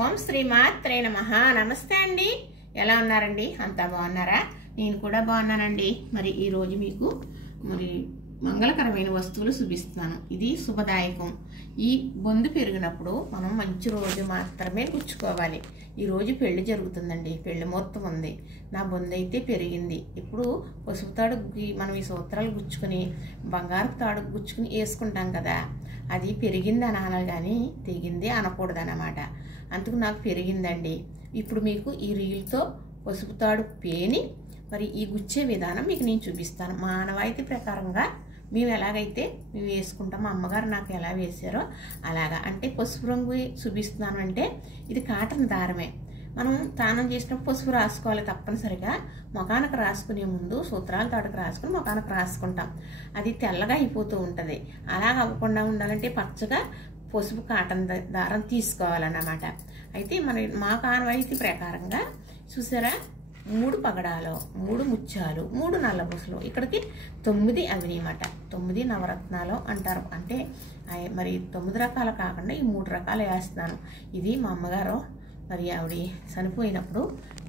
ఓం శ్రీమాత్రే నమః. నమస్తే అండి. ఎలా ఉన్నారండి? అంతా బాగున్నారా? నేను కూడా బాగున్నానండి. మరి ఈరోజు మీకు మంగళకరమైన వస్తువులు చూపిస్తున్నాను. ఇది శుభదాయకం. ఈ బొందు పెరిగినప్పుడు మనం మంచి రోజు మాత్రమే గుచ్చుకోవాలి. ఈరోజు పెళ్లి జరుగుతుందండి, పెళ్లి ముహూర్తం ఉంది. నా బొందు అయితే పెరిగింది. ఇప్పుడు పసుపు తాడు మనం ఈ సూత్రాలు గుచ్చుకుని బంగారు తాడు గుచ్చుకుని వేసుకుంటాం కదా, అది పెరిగింది అనాలి కానీ తెగింది అనకూడదన్నమాట. అందుకు నాకు పెరిగిందండి. ఇప్పుడు మీకు ఈ రీల్తో పసుపు తాడు పేని మరి ఈ గుచ్చే విధానం మీకు నేను చూపిస్తాను. మా ఆనవాయితీ ప్రకారంగా మేము ఎలాగైతే మేము వేసుకుంటాం, మా అమ్మగారు నాకు ఎలా వేసారో అలాగా. అంటే పసుపు రంగు చూపిస్తున్నాను అంటే ఇది కాటన్ దారమే. మనం స్నానం చేసినప్పుడు పసుపు రాసుకోవాలి తప్పనిసరిగా. ముఖానికి రాసుకునే ముందు సూత్రాల తాడుకు రాసుకుని ముఖానికి రాసుకుంటాం. అది తెల్లగా అయిపోతూ ఉంటుంది. అలాగ అవ్వకుండా ఉండాలంటే పచ్చగా పసుపు కాటన్ దారం తీసుకోవాలన్నమాట. అయితే మా ఆనవాయితీ ప్రకారంగా చూసారా, 3 పగడాలు, 3 ముత్యాలు, 3 నల్లబూసలు, ఇక్కడికి 9 అవినమాట. 9 నవరత్నాలు అంటారు. అంటే మరి 9 రకాలు కాకుండా ఈ 3 రకాలు వేస్తున్నాను. ఇది మా అమ్మగారు మరి ఆవిడ చనిపోయినప్పుడు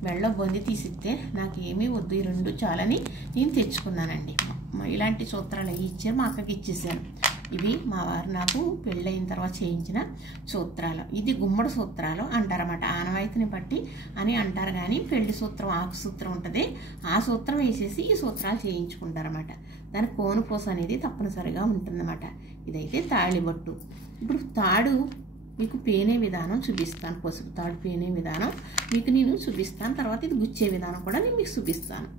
మెళ్ళ బొంది తీసిస్తే నాకు ఏమీ వద్దు, ఈ 2 చాలని నేను తెచ్చుకున్నానండి. ఇలాంటి సూత్రాలు అవి ఇచ్చారు, మా అక్కకి ఇచ్చేసాను. ఇవి మా వారు నాకు పెళ్ళయిన తర్వాత చేయించిన సూత్రాలు. ఇది గుమ్మడి సూత్రాలు అంటారన్నమాట. ఆనవాయితీని బట్టి అని అంటారు కానీ పెళ్లి సూత్రం ఆకు సూత్రం ఉంటుంది, ఆ సూత్రం వేసేసి ఈ సూత్రాలు చేయించుకుంటారన్నమాట. దాని కోనుపూస అనేది తప్పనిసరిగా ఉంటుందన్నమాట. ఇదైతే తాళిబొట్టు. ఇప్పుడు తాడు మీకు పేనే విధానం చూపిస్తాను. పసుపు తాడు పేనే విధానం మీకు నేను చూపిస్తాను. తర్వాత ఇది గుచ్చే విధానం కూడా నేను మీకు చూపిస్తాను.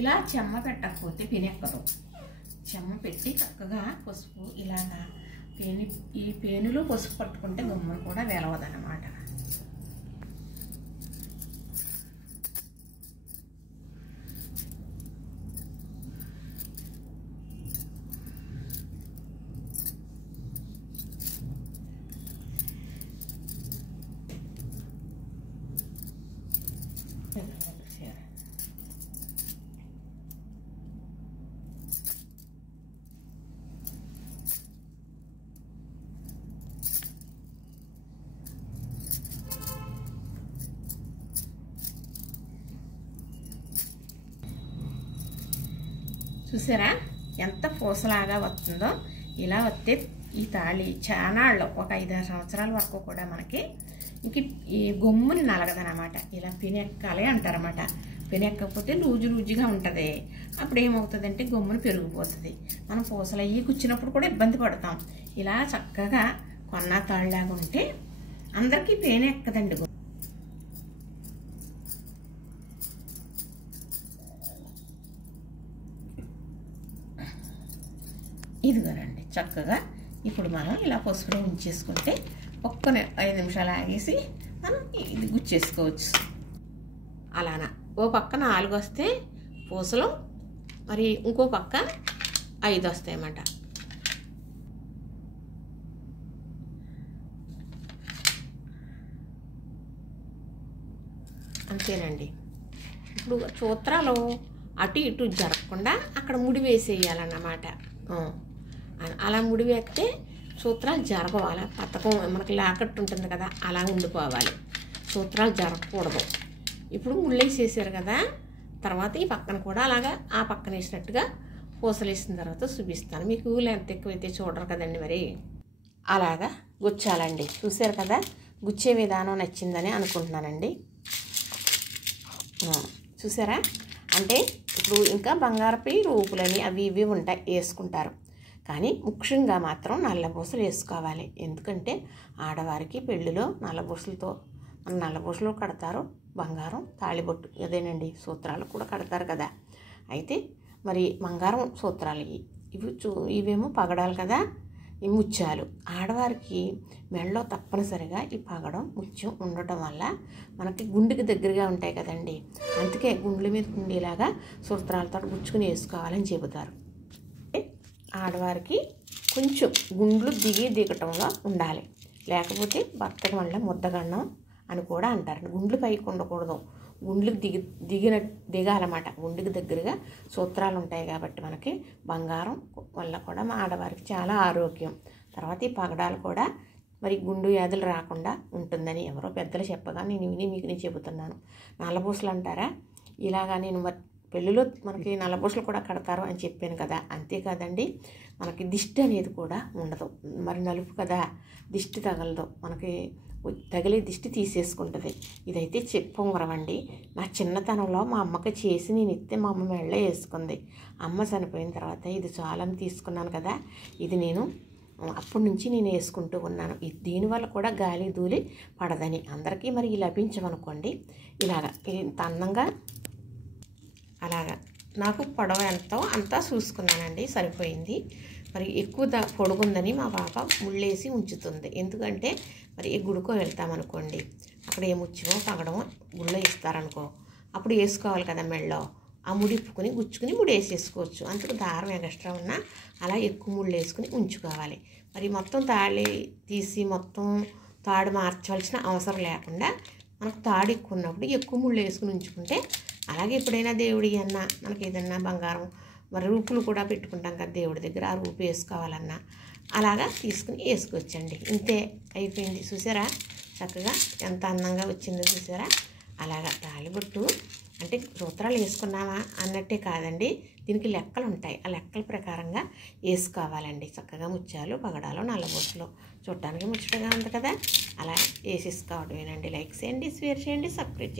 ఇలా చెమ్మ పెట్టకపోతే పెనెక్కదు. చెమ్మ పెట్టి చక్కగా పసుపు ఇలాగా ఈ పేనులో పసుపు పట్టుకుంటే గుమ్మను కూడా వెలవదన్నమాట. చూసారా ఎంత పూసలాగా వస్తుందో. ఇలా వస్తే ఈ తాళి చానాళ్ళు ఒక 5-6 సంవత్సరాల వరకు కూడా మనకి ఇంక ఈ గొమ్ముని నలగదనమాట. ఇలా పెనెక్కాలి అంటారన్నమాట. పెనెక్కకపోతే లూజుగా ఉంటుంది. అప్పుడు ఏమవుతుందంటే గొమ్ముని పెరిగిపోతుంది. మనం పూసలు అయ్యి కూర్చున్నప్పుడు కూడా ఇబ్బంది పడతాం. ఇలా చక్కగా కొన్న తాళ్ళలాగా ఉంటే అందరికీ పెనెక్కదండి. ఇదిగోనండి చక్కగా. ఇప్పుడు మనం ఇలా పసుపులో ఉంచేసుకుంటే ఒక్క 5 నిమిషాలు ఆగేసి మనం ఇది గుచ్చేసుకోవచ్చు. అలానా ఓ పక్క 4 వస్తే పూసలు, మరి ఇంకో పక్క 5 వస్తాయన్నమాట. అంతేనండి. ఇప్పుడు సూత్రాలు అటు ఇటు జరగకుండా అక్కడ ముడి వేసేయాలన్నమాట. అలా ముడి వేస్తే సూత్రాలు జరగవాలి. పథకం మనకి లాకట్టు ఉంటుంది కదా, అలా ఉండిపోవాలి. సూత్రాలు జరగకూడదు. ఇప్పుడు ముళ్ళేసేసారు కదా, తర్వాత ఈ పక్కన కూడా అలాగా ఆ పక్కన వేసినట్టుగా పూసలు వేసిన తర్వాత చూపిస్తాను. మీకు లెంత్ ఎక్కువైతే చూడరు కదండి, మరి అలాగా గుచ్చాలండి. చూసారు కదా, గుచ్చే విధానం నచ్చిందని అనుకుంటున్నానండి. చూసారా, అంటే ఇప్పుడు ఇంకా బంగారపై రూపులని అవి ఇవి ఉంటాయి, వేసుకుంటారు. కానీ ముఖ్యంగా మాత్రం నల్లబూసలు వేసుకోవాలి. ఎందుకంటే ఆడవారికి పెళ్ళిలో నల్లబూసలతో నల్లబూసలు కడతారు. బంగారం తాళిబొట్టు అదేనండి, సూత్రాలు కూడా కడతారు కదా. అయితే మరి బంగారం సూత్రాలు ఇవేమో పగడాలు కదా, ఈ ముత్యాలు. ఆడవారికి మెడలో తప్పనిసరిగా ఈ పగడం ముత్యం ఉండటం వల్ల మనకి గుండెకి దగ్గరగా ఉంటాయి కదండి, అందుకే గుండెల మీద గుండేలాగా సూత్రాలతో గుచ్చుకుని వేసుకోవాలని చెబుతారు. ఆడవారికి కొంచెం గుండ్లు దిగటంలో ఉండాలి, లేకపోతే భర్తకి వల్ల ముద్దగన్నం అని కూడా అంటారు. గుండ్లు పైకి ఉండకూడదు, గుండ్లకు దిగాలన్నమాట. గుండెకి దగ్గరగా సూత్రాలు ఉంటాయి కాబట్టి మనకి బంగారం వల్ల కూడా మా ఆడవారికి చాలా ఆరోగ్యం. తర్వాత ఈ పగడాలు కూడా మరి గుండు వ్యాధులు రాకుండా ఉంటుందని ఎవరో పెద్దలు చెప్పగా నేను చెబుతున్నాను. నల్లబూసలు అంటారా, ఇలాగా నేను పెళ్ళిలో మనకి నల్లబూసలు కూడా కడతారు అని చెప్పాను కదా. అంతేకాదండి, మనకి దిష్టి అనేది కూడా ఉండదు. మరి నలుపు కదా, దిష్టి తగలదు, మనకి తగిలే దిష్టి తీసేసుకుంటుంది. ఇదైతే చెప్పొంగరం అండి. నా చిన్నతనంలో మా అమ్మకి చేసి నేను ఇస్తే మా అమ్మ మెళ్ళో వేసుకుంది. అమ్మ చనిపోయిన తర్వాత ఇది చాలని తీసుకున్నాను కదా, ఇది నేను అప్పటి నుంచి నేను వేసుకుంటూ ఉన్నాను. దీనివల్ల కూడా గాలి ధూళి పడదని. అందరికీ మరి లభించమనుకోండి, ఇలాగా ఇంత అందంగా అలాగా నాకు పొడవ ఎంతో అంతా చూసుకున్నానండి, సరిపోయింది. మరి ఎక్కువ పొడుగుందని మా పాప ముళ్ళేసి ఉంచుతుంది. ఎందుకంటే మరి గుడికో వెళ్తామనుకోండి, అక్కడ ఏ ముత్యమో పగడమో గుళ్ళో ఇస్తారనుకో, అప్పుడు వేసుకోవాలి కదా మెళ్ళో, ఆ ముడిప్పుకుని గుచ్చుకుని ముడేసేసుకోవచ్చు. అందుకు దారం ఎక్స్ట్రా ఉన్నా అలా ఎక్కువ ముళ్ళు వేసుకుని ఉంచుకోవాలి. మరి మొత్తం తాళి తీసి మొత్తం తాడు మార్చవలసిన అవసరం లేకుండా మనకు తాడు ఎక్కువ ఉన్నప్పుడు ఎక్కువ ముళ్ళు వేసుకుని ఉంచుకుంటే, అలాగే ఎప్పుడైనా దేవుడి అన్నా మనకి ఏదన్నా బంగారం మరి రూపులు కూడా పెట్టుకుంటాం కదా దేవుడి దగ్గర, ఆ రూపు వేసుకోవాలన్నా అలాగా తీసుకుని వేసుకోవచ్చండి. ఇంతే, అయిపోయింది. చూసారా చక్కగా ఎంత అందంగా వచ్చిందో చూసారా. అలాగా తాళిబొట్టు అంటే సూత్రాలు వేసుకున్నామా అన్నట్టే కాదండి, దీనికి లెక్కలు ఉంటాయి. ఆ లెక్కల ప్రకారంగా వేసుకోవాలండి. చక్కగా ముత్యాలు పగడాలు నల్లబొట్లు చూడటానికి ముచ్చటగా ఉంది కదా, అలా వేసేసుకోవడమేనండి. లైక్ చేయండి, షేర్ చేయండి, సబ్స్క్రైబ్ చేయండి.